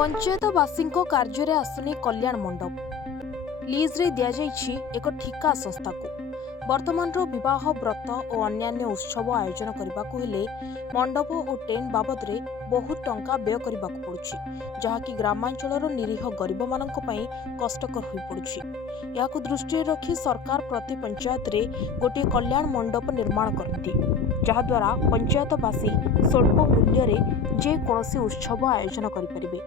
पंचायतवासी कार्य आसुनी कल्याण मंडप लीज्रे दि जाइछि एक ठिका संस्था को वर्तमान विवाह व्रत और अन्यान्य उत्सव आयोजन करने को हेले मंडप और टेंट बाबद में बहुत टंका व्यय करने को पड़ुछि जहाँकि ग्रामांचल निरीह गरीब मानक पई कष्टकर हो पड़ुछि। याकु दृष्टि रखी सरकार प्रति पंचायत रे गोटे कल्याण मंडप निर्माण करती जहा द्वारा पंचायतवासी स्वल्प मूल्य रे जे कोनोसी उत्सव आयोजन करिपरिबे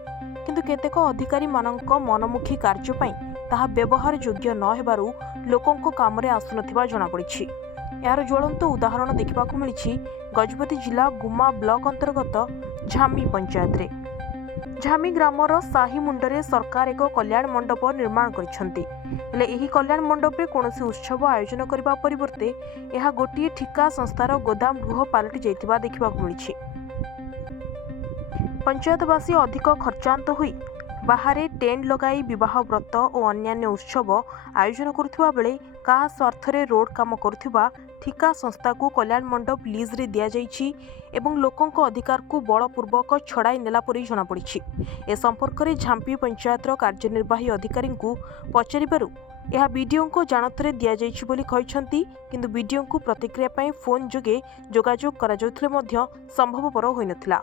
किंतु केतेक अधिकारी मानक मनमुखी कार्य पई ताहा व्यवहार योग्य न हेबारु लोकंको कामरे आसुनथिबा जणा पड़िछि। यार ज्वलंत उदाहरण देखिबाकू मिलिछि गजपति जिला गुमा ब्लॉक अंतर्गत झामी पंचायत रे। झामी ग्रामर साही मुंडरे सरकार एक कल्याण मंडप निर्माण करिसेंती हेले एही कल्याण मंडप रे कोनोसी उत्सव आयोजन करबा परिवर्ते एहा गोटिए ठिका संस्थार गोदाम गृह पालटि जाइतिबा देखिबाकू मिलिछि। पंचायतवासी अधिक खर्चांत होई बाहरे टेंट लगाई विवाह व्रत और अन्यान्य उत्सव आयोजन करुवा बेले कहा स्वार्थरे रोड काम करुवा ठिका संस्था को कल्याण मंडप लीज रे दिया जाइछि एवं लोकंक अधिकार को बलपूर्वक छड़ाई नेला परि जणा पड़िछि। ए संपर्क में झांपी पंचायत कार्यनिर्वाही अधिकारी को पचारिबारु यह बीडीओ को जानतरे दिया जाइछि बोली कहिसंती किंतु बीडीओ को प्रतिक्रिया पई फोन जोगे जोगाजोग करा जाउथले मध्य संभवपर होई नथिला।